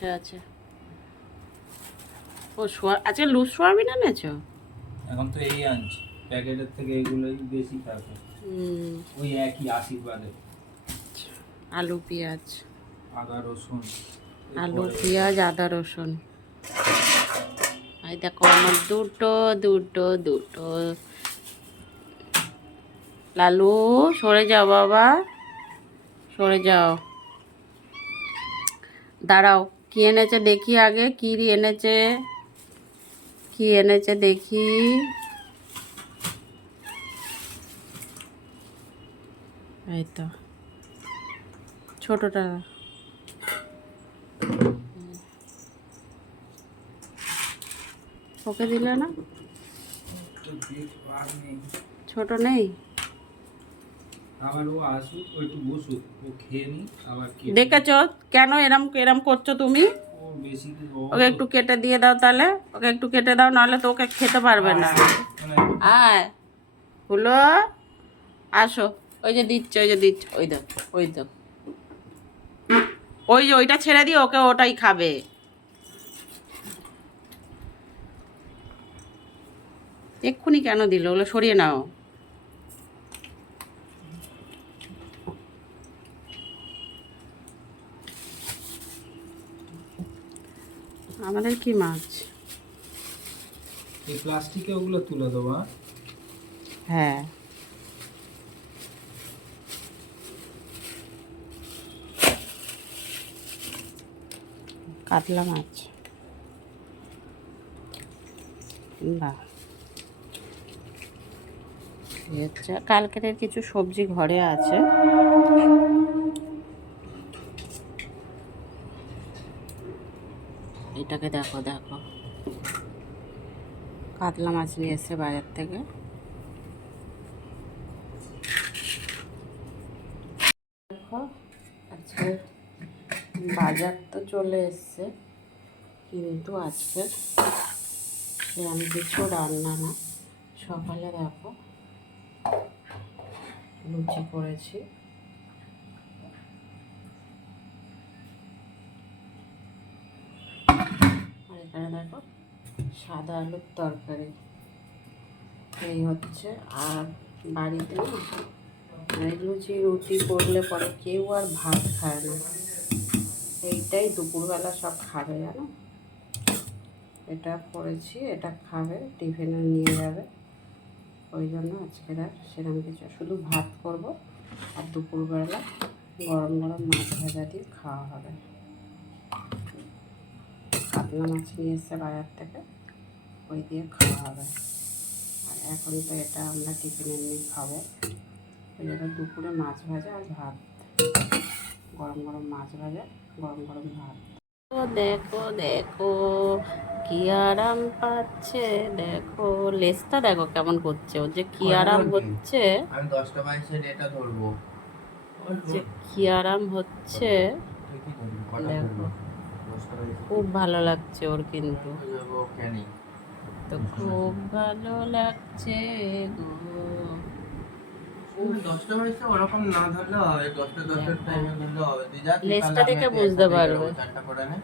বসে আছে। ও আচ্ছা, লুজ সোয়াবিন এনেছো? এখন তো এই আনছি প্যাকেটের থেকে, এগুলোই বেশি থাকে। ওই একই আশীর্বাদে। আলু পেঁয়াজ, আদা রসুন, আলু পেঁয়াজ আদা রসুন। এই দেখো আমার দুটো দুটো দুটো। লালু সরে যাও বাবা, সরে যাও। দাঁড়াও, কি এনেছে দেখি আগে, কি এনেছে, কি এনেছে দেখি। এই তো ছোটটা। ওকে দিলে না? ছোট নেই? আবার ও আসুক, ও একটু বসুক, ও খেয়ে নি আবার দেখেছো কেন এরম এরম করছো তুমি? ও বেশি ওকে একটু কেটে দিয়ে দাও তাহলে, ওকে একটু কেটে দাও, নাহলে তো ওকে খেতে পারবে না। আয় হলো, আসো। ওই যে দিচ্ছে, ওই যে দিচ্ছে, ওই দাও, ওই দাও, ওই যে ওইটা ছেড়ে দিয়ে ওকে ওটাই খাবে। এক্ষুনি কেন দিল? ওগুলো সরিয়ে নাও। আমাদের কি মাছ? এই প্লাস্টিকে ওগুলো তুলে দেবো। হ্যাঁ, কাতলা মাছ। বাহ, আচ্ছা, কালকের কিছু সবজি ঘরে আছে। এটাকে দেখো দেখো, কাতলা মাছ নিয়ে এসছে বাজার থেকে। দেখো আজকে বাজার তো চলে এসছে, কিন্তু আজকে সেরকম কিছু রান্না না। সকালে দেখো লুচি করেছি, আর এখানে দেখো সাদা আলুর তরকারি। এই হচ্ছে, আর বাড়িতে না লুচি রুটি করলে পরে কেউ আর ভাত খায় না, এইটাই দুপুরবেলা সব খাবে জানো। এটা করেছি, এটা খাবে, টিফিনে নিয়ে যাবে, ওই জন্য আজকের আর সেরকম কিছু, শুধু ভাত করব, আর দুপুরবেলা গরম গরম মাছ ভাজা দিয়ে খাওয়া হবে। কাতলা মাছ নিয়ে এসছে বাজার থেকে, ওই দিয়ে খাওয়া হবে। আর এখন তো এটা আমরা টিফিনে নিয়ে খাবো, ওই জন্য দুপুরে মাছ ভাজা আর ভাত, গরম গরম মাছ ভাজা, গরম গরম ভাত। দেখো দেখো কি আরাম পাচ্ছে, দেখো লেজটা দেখো কেমন করছে, ও যে কি আরাম হচ্ছে। আমি 10টা 22 এটা ধরবো, ওর যে কি আরাম হচ্ছে দেখো, খুব ভালো লাগছে ওর, কিন্তু তো খুব ভালো লাগছে গো। 10টা 22 ওরকম না ধরলে হয়, 10টা 10টার টাইমে ধরলে হবে। লেজটা দেখে বুঝতে পারবে। 4টা করে নে।